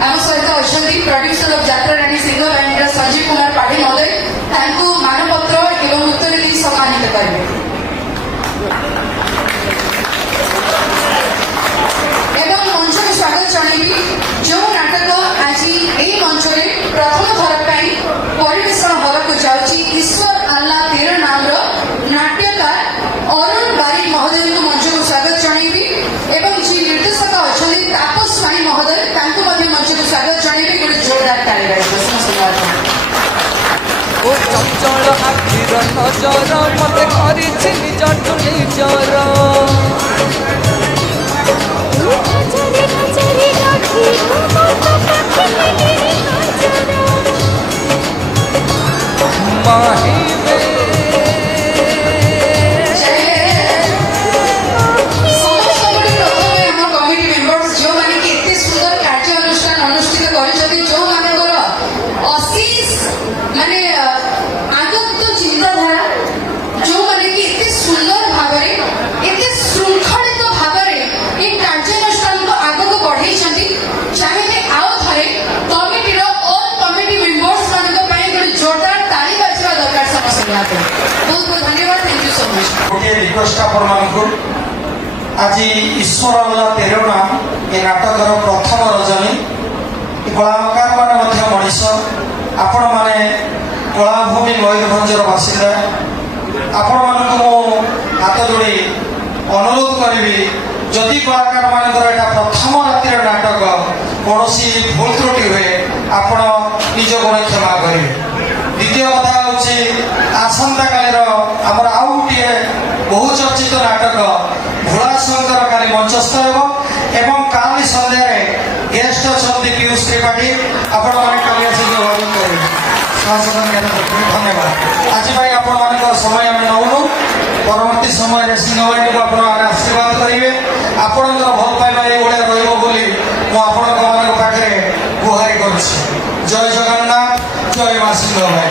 आम सहित अच्छा producer of Jatra Rani singer and Sanjeev Kumar पाढ़ी महोदय मानपत्र एवं उत्तर दी सम्मानित करेंगे। मंच में स्वागत जनइबी जो नाटक आज यही मंच में प्रथम थर परिवेशन होगा जाऊँगी ईश्वर आल्ला तेर नाम नाट्यकार अरुण बारिक महोदय को मंच को स्वागत जनइबी एवं जी निर्देशक अच्छा तापस पाणी महोदय मंच को स्वागत जनइबी गोटे जोरदार ताली ओ चंचल आखिर नजर मते करिछि निजटु निजर नजरे नजरे राखी मत पाखि माही बहुत बहुत धन्यवाद। Thank you so much. गोटे रिक्वेस्ट आपण आज ईश्वर आल्ला तेर नाम ये नाटकर प्रथम रजनी कलाकार मैंने मनीष आपण मैंने कलाभूमि मयूरभंजर बासिंदा आपण मानक हाथ जोड़ी अनुरोध करी जदि कलाकार मानकर एटा प्रथम रातिर नाटक कौन भूल त्रुटि हुए आपण निज गुण क्षमा करेंगे। द्वितीय कथा आसंता काली आमर आउ गोटे बहुचर्चित नाटक भोला शंकर काली मंचस्थ एवं काली संध्या गेस्ट अच्छा पीयूष त्रिपाठी आपण मैंने काली धन्यवाद। आज आपण समय आम नौनु परवर्ती समय सिंहवाणी को आशीर्वाद करेंगे आपण भल पाइबा ये रही पाखे गुहारी कर। जय जगन्नाथ जय माँ सिंह भाई।